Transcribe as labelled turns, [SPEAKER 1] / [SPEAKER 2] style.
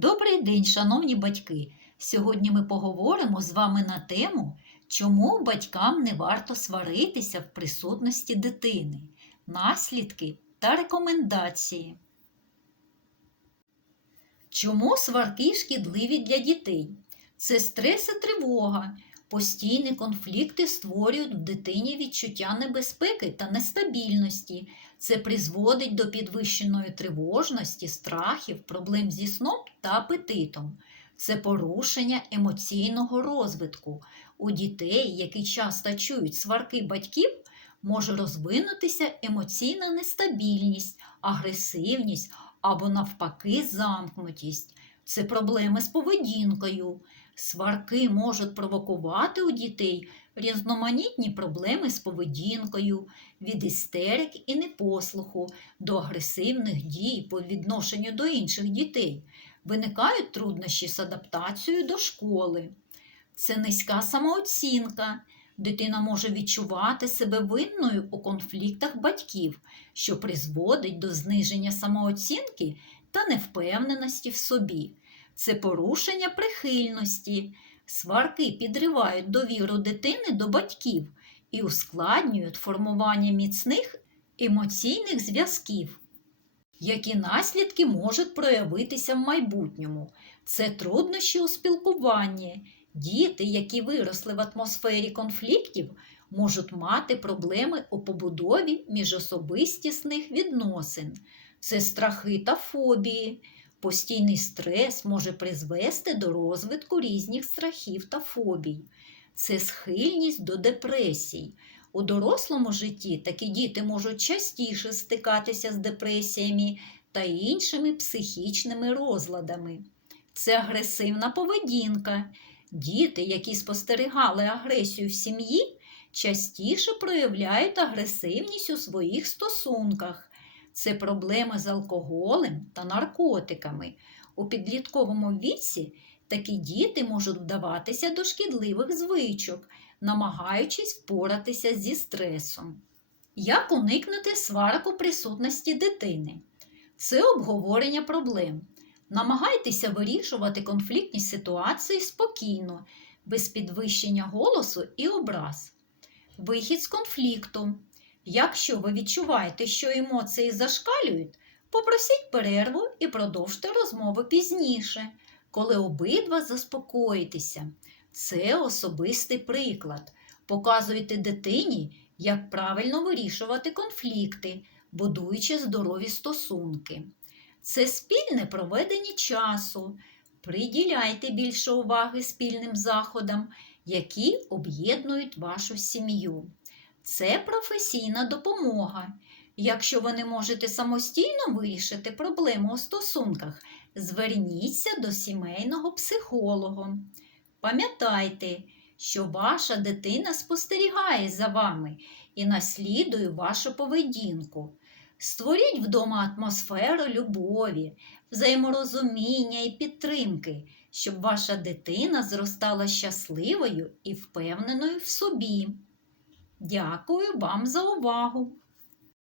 [SPEAKER 1] Добрий день, шановні батьки! Сьогодні ми поговоримо з вами на тему, чому батькам не варто сваритися в присутності дитини, наслідки та рекомендації. Чому сварки шкідливі для дітей? Це стрес і тривога. Постійні конфлікти створюють в дитині відчуття небезпеки та нестабільності. Це призводить до підвищеної тривожності, страхів, проблем зі сном та апетитом. Це порушення емоційного розвитку. У дітей, які часто чують сварки батьків, може розвинутися емоційна нестабільність, агресивність або, навпаки, замкнутість. Це проблеми з поведінкою. Сварки можуть провокувати у дітей різноманітні проблеми з поведінкою, від істерик і непослуху до агресивних дій по відношенню до інших дітей. Виникають труднощі з адаптацією до школи. Це низька самооцінка. Дитина може відчувати себе винною у конфліктах батьків, що призводить до зниження самооцінки та невпевненості в собі. Це порушення прихильності. Сварки підривають довіру дитини до батьків і ускладнюють формування міцних емоційних зв'язків. Які наслідки можуть проявитися в майбутньому? Це труднощі у спілкуванні. Діти, які виросли в атмосфері конфліктів, можуть мати проблеми у побудові міжособистісних відносин. Це страхи та фобії. Постійний стрес може призвести до розвитку різних страхів та фобій. Це схильність до депресій. У дорослому житті такі діти можуть частіше стикатися з депресіями та іншими психічними розладами. Це агресивна поведінка. Діти, які спостерігали агресію в сім'ї, частіше проявляють агресивність у своїх стосунках це проблеми з алкоголем та наркотиками. У підлітковому віці такі діти можуть вдаватися до шкідливих звичок, намагаючись впоратися зі стресом. Як уникнути сварок у присутності дитини? Це обговорення проблем. Намагайтеся вирішувати конфліктні ситуації спокійно, без підвищення голосу і образ. Вихід з конфлікту. Якщо ви відчуваєте, що емоції зашкалюють, попросіть перерву і продовжте розмову пізніше, коли обидва заспокоїтеся. Це особистий приклад. Показуйте дитині, як правильно вирішувати конфлікти, будуючи здорові стосунки. Це спільне проведення часу. Приділяйте більше уваги спільним заходам, які об'єднують вашу сім'ю. Це професійна допомога. Якщо ви не можете самостійно вирішити проблему у стосунках, зверніться до сімейного психолога. Пам'ятайте, що ваша дитина спостерігає за вами і наслідує вашу поведінку. Створіть вдома атмосферу любові, взаєморозуміння і підтримки, щоб ваша дитина зростала щасливою і впевненою в собі. Дякую вам за увагу!